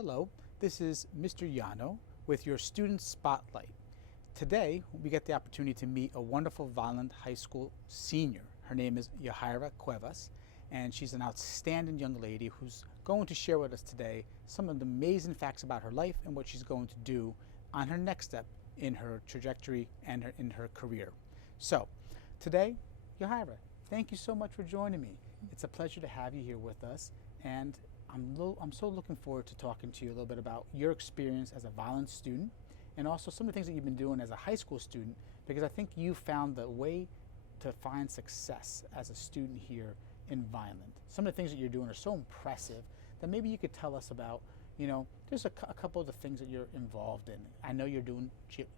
Hello, this is Mr. Llano with your Student Spotlight. Today, we get the opportunity to meet a wonderful Vineland High School senior. Her name is Yahira Cuevas, and she's an outstanding young lady who's going to share with us today some of the amazing facts about her life and what she's going to do on her next step in her trajectory and in her career. So, today, Yahira, thank you so much for joining me. It's a pleasure to have you here with us, and I'm so looking forward to talking to you a little bit about your experience as a Vineland student and also some of the things that you've been doing as a high school student, because I think you found the way to find success as a student here in Vineland. Some of the things that you're doing are so impressive that maybe you could tell us about, there's a couple of the things that you're involved in. I know you're doing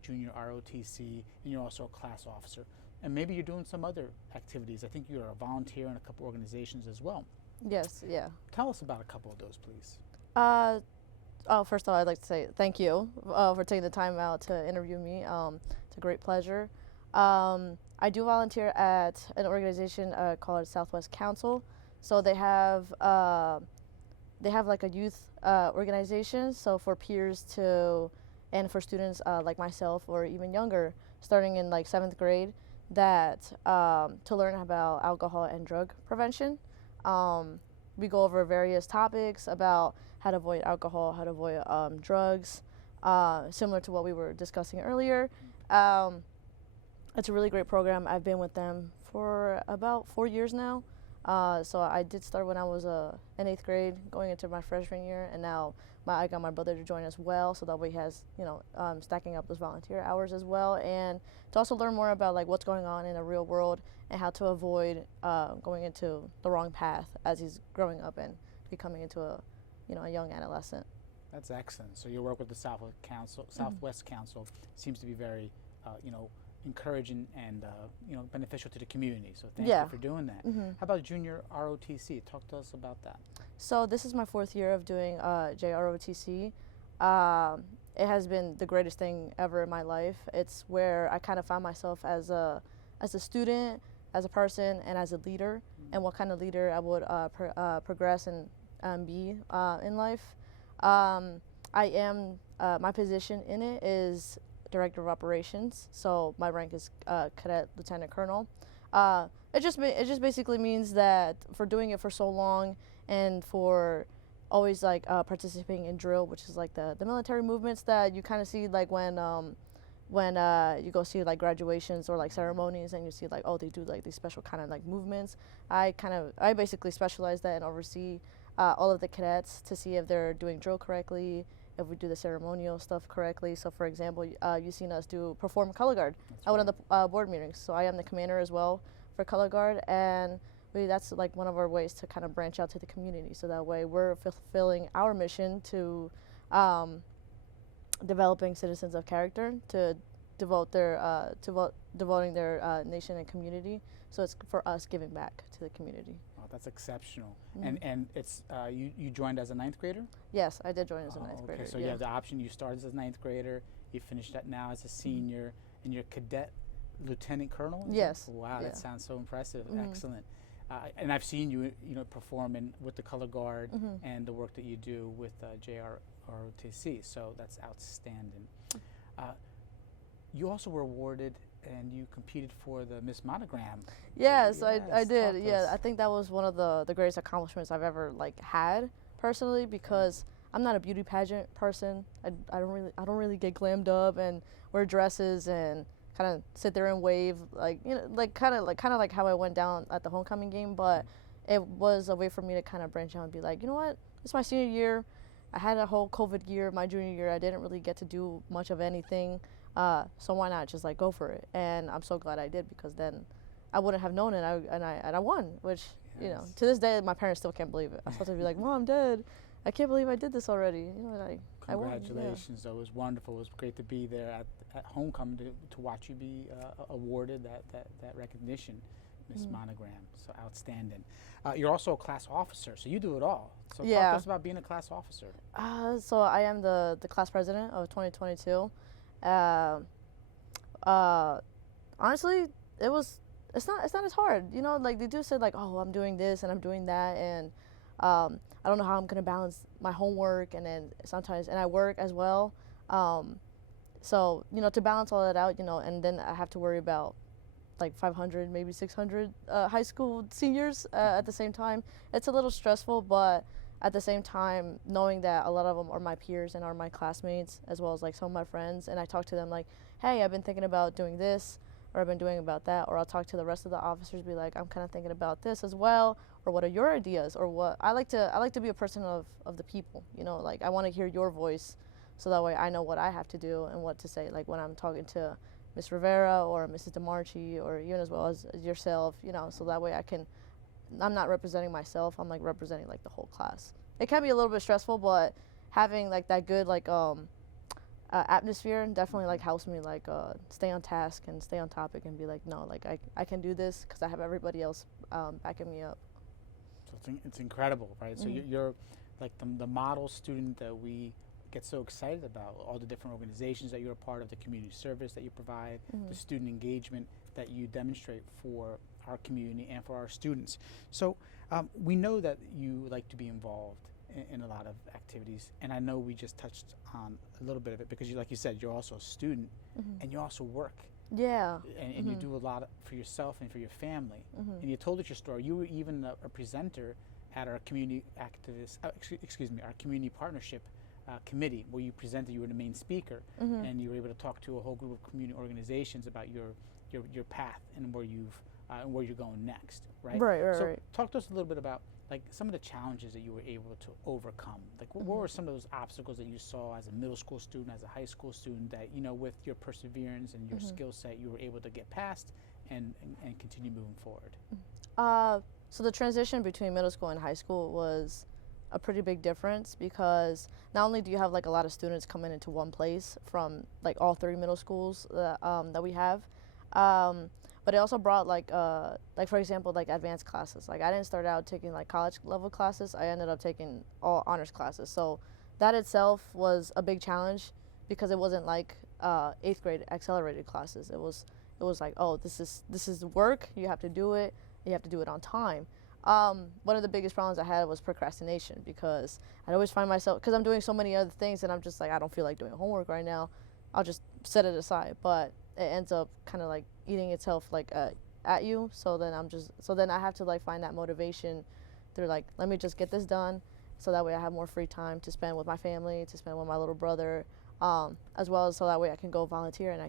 junior ROTC and you're also a class officer, and maybe you're doing some other activities. I think you're a volunteer in a couple organizations as well. Yes, yeah. Tell us about a couple of those, please. First of all, I'd like to say thank you for taking the time out to interview me. It's a great pleasure. I do volunteer at an organization called Southwest Council. So they have like a youth organization, so for peers and for students like myself or even younger, starting in like 7th grade, that to learn about alcohol and drug prevention. We go over various topics about how to avoid alcohol, how to avoid drugs, similar to what we were discussing earlier. It's a really great program. I've been with them for about 4 years now. So I did start when I was in 8th grade, going into my freshman year, and now I got my brother to join as well, so that way he has, stacking up those volunteer hours as well, and to also learn more about like what's going on in the real world and how to avoid going into the wrong path as he's growing up and becoming into a young adolescent. That's excellent. So your work with the Southwest Council seems to be very, encouraging and beneficial to the community. So thank you for doing that. How about junior ROTC? Talk to us about that. So this is my 4th year of doing JROTC. It has been the greatest thing ever in my life. It's where I kind of found myself as a student, as a person, and as a leader, and what kind of leader I would progress and be in life. My position in it is Director of Operations, so my rank is Cadet Lieutenant Colonel. It just basically means that for doing it for so long and for always like participating in drill, which is like the military movements that you kind of see like when you go see like graduations or like ceremonies, and you see like, oh, they do like these special kind of like movements. I basically specialize that and oversee all of the cadets to see if they're doing drill correctly, if we do the ceremonial stuff correctly. So for example, you've seen us perform color guard at one of the board meetings. So I am the commander as well for color guard, and that's like one of our ways to kind of branch out to the community. So that way we're fulfilling our mission to developing citizens of character, to devoting their nation and community. So it's for us giving back to the community. Oh, that's exceptional. And it's you joined as a 9th grader? Yes, I did join as a 9th grader. Okay, so you have the option. You started as a 9th grader. You finished that now as a senior, and you're Cadet Lieutenant Colonel? Yes. Wow, that sounds so impressive. Excellent. And I've seen you, performing with the color guard and the work that you do with JROTC. So that's outstanding. You also were awarded, and you competed for the Miss Monogram. Yes, I did. Yeah, I think that was one of the greatest accomplishments I've ever had personally, because I'm not a beauty pageant person. I don't really get glammed up and wear dresses and kind of sit there and wave kind of like how I went down at the homecoming game. But it was a way for me to kind of branch out and be like, you know what? It's my senior year. I had a whole COVID year. My junior year, I didn't really get to do much of anything. So why not just go for it? And I'm so glad I did, because then I wouldn't have known it, and I won, which to this day my parents still can't believe it. I'm supposed to be like, Mom, Dad, I can't believe I did this already. I won. Congratulations! Though it was wonderful. It was great to be there at homecoming to watch you be awarded that recognition, Miss Monogram. So outstanding. You're also a class officer, so you do it all. So talk to us about being a class officer. So I am the class president of 2022. Honestly, it's not as hard. Like they do say like, oh, I'm doing this and I'm doing that, and I don't know how I'm gonna balance my homework and then sometimes and I work as well. So to balance all that out, and then I have to worry about like 500, maybe 600 high school seniors at the same time. It's a little stressful, but at the same time, knowing that a lot of them are my peers and are my classmates, as well as like some of my friends, and I talk to them like, hey, I've been thinking about doing this, or I've been doing about that, or I'll talk to the rest of the officers, be like, I'm kind of thinking about this as well, or what are your ideas, or what I like to be a person of the people, like I want to hear your voice, so that way I know what I have to do and what to say, like when I'm talking to Miss Rivera or Mrs. DeMarchi or even as well as yourself, so that way I'm not representing myself, I'm like representing like the whole class. It can be a little bit stressful, but having like that good like atmosphere definitely like helps me like stay on task and stay on topic and be like, no, like I can do this because I have everybody else backing me up. So it's incredible, right? So you're like the model student that we get so excited about, all the different organizations that you're a part of, the community service that you provide, the student engagement that you demonstrate for our community and for our students. So we know that you like to be involved in a lot of activities, and I know we just touched on a little bit of it because like you said, you're also a student and you also work. Yeah. And you do a lot for yourself and for your family. And you told us your story. You were even a presenter at our community activist, our community partnership committee, where you presented. You were the main speaker, and you were able to talk to a whole group of community organizations about your path and where you're going next, right? Right. So talk to us a little bit about like some of the challenges that you were able to overcome. Like what were some of those obstacles that you saw as a middle school student, as a high school student, that with your perseverance and your skill set, you were able to get past and continue moving forward? So the transition between middle school and high school was a pretty big difference, because not only do you have like a lot of students coming into one place from like all 3 middle schools that we have, but it also brought like for example like advanced classes. Like I didn't start out taking like college level classes. I ended up taking all honors classes. So that itself was a big challenge, because it wasn't like 8th grade accelerated classes. It was like, oh, this is work. You have to do it. You have to do it on time. One of the biggest problems I had was procrastination, because I'd always find myself, because I'm doing so many other things and I'm just like, I don't feel like doing homework right now, I'll just set it aside, but it ends up kind of like eating itself like at you. So then I have to like find that motivation through like, let me just get this done, so that way I have more free time to spend with my family, to spend with my little brother, as well as so that way I can go volunteer and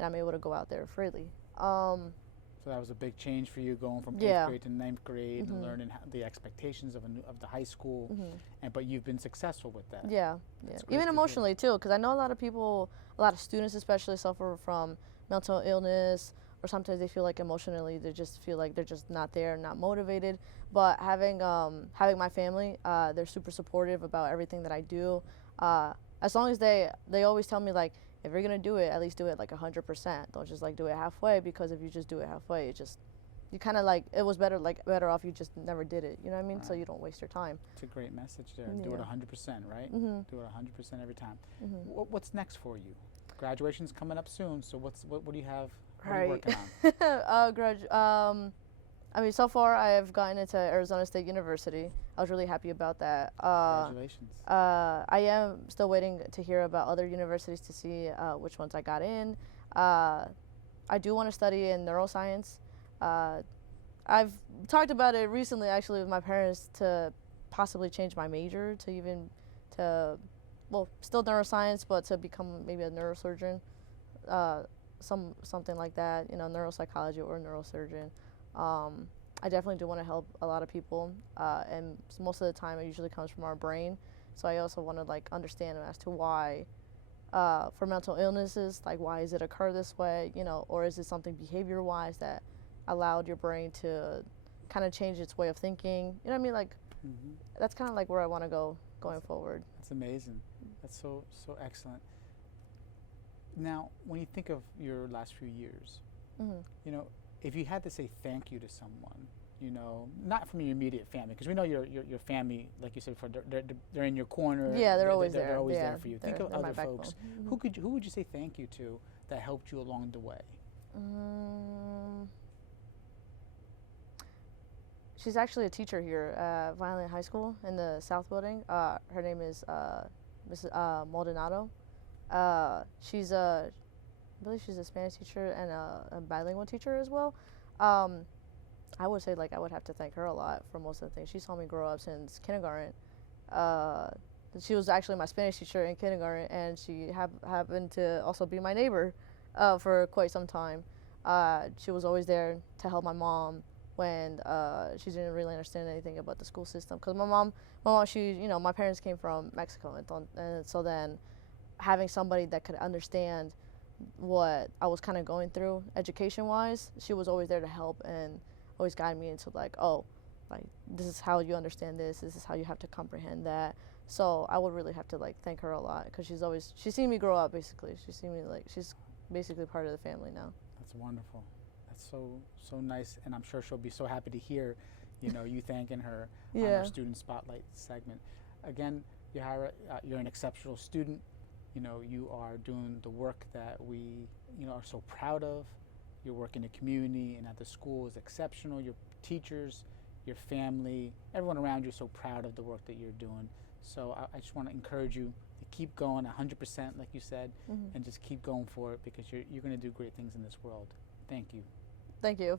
I'm able to go out there freely. So that was a big change for you, going from 8th grade to 9th grade and learning the expectations of the high school, but you've been successful with that. Yeah. Even emotionally too, because I know a lot of students especially suffer from mental illness, or sometimes they feel like emotionally they just feel like they're just not there, not motivated. But having my family, they're super supportive about everything that I do. As long as they always tell me like, if you're gonna do it, at least do it like 100%. Don't just like do it halfway, because if you just do it halfway, you kind of like, it was better off you just never did it. You know what I mean? Right. So you don't waste your time. It's a great message there. Yeah. Do it 100%, right? Do it 100% every time. What's next for you? Graduation's coming up soon. So what do you have? What are you working on? So far I have gotten into Arizona State University. I was really happy about that. Congratulations. I am still waiting to hear about other universities to see which ones I got in. I do want to study in neuroscience. I've talked about it recently actually with my parents to possibly change my major to still neuroscience, but to become maybe a neurosurgeon, something like that, neuropsychology or neurosurgeon. I definitely do want to help a lot of people, and most of the time it usually comes from our brain. So I also want to like understand as to why, for mental illnesses, like why does it occur this way, or is it something behavior-wise that allowed your brain to kind of change its way of thinking? You know what I mean? Like that's kind of like where I want to go going forward. That's amazing. That's so excellent. Now, when you think of your last few years, if you had to say thank you to someone, not from your immediate family, because we know your family, like you said before, they're in your corner. Yeah, they're always there. They're always there for you. Think of other folks. Who would you say thank you to that helped you along the way? She's actually a teacher here at Vineland High School in the South Building. Her name is Mrs. Maldonado. I believe she's a Spanish teacher and a bilingual teacher as well. I would say I would have to thank her a lot for most of the things. She saw me grow up since kindergarten. She was actually my Spanish teacher in kindergarten, and she happened to also be my neighbor for quite some time. She was always there to help my mom when she didn't really understand anything about the school system. Because my mom, my parents came from Mexico, and so then having somebody that could understand what I was kind of going through education-wise, she was always there to help and always guide me into this is how you understand this. This is how you have to comprehend that. So I would really have to thank her a lot, because she's seen me grow up basically. She's seen me she's basically part of the family now. That's wonderful. That's so nice, and I'm sure she'll be so happy to hear, you thanking her on our Student Spotlight segment. Again, Yahira, you're an exceptional student. You are doing the work that we, are so proud of. Your work in the community and at the school is exceptional. Your teachers, your family, everyone around you is so proud of the work that you're doing. So I just want to encourage you to keep going 100%, like you said, and just keep going for it, because you're going to do great things in this world. Thank you. Thank you.